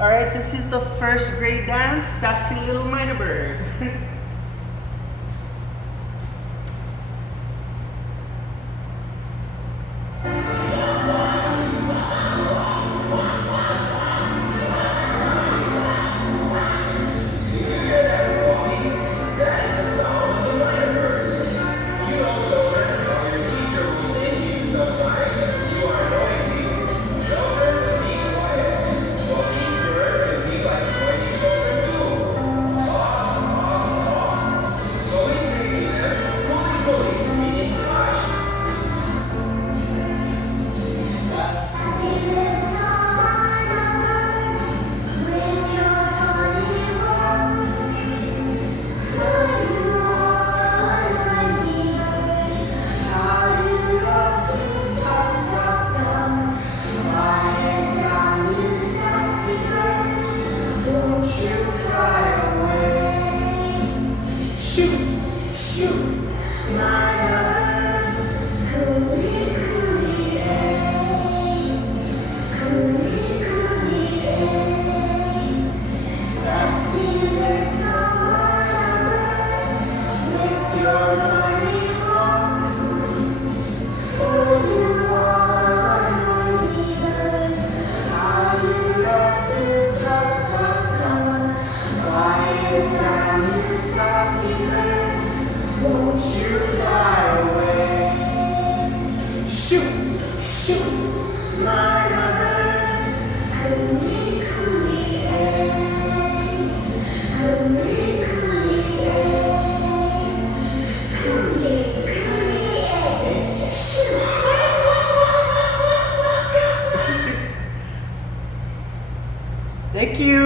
All right, this is the first grade dance, Sassy Little Minor Bird. Won't you fly away? Shoot, shoot, my bird. Coolie, coolie, eh. Coolie, coolie, eh. Coolie, coolie, eh. Shoot. Thank you.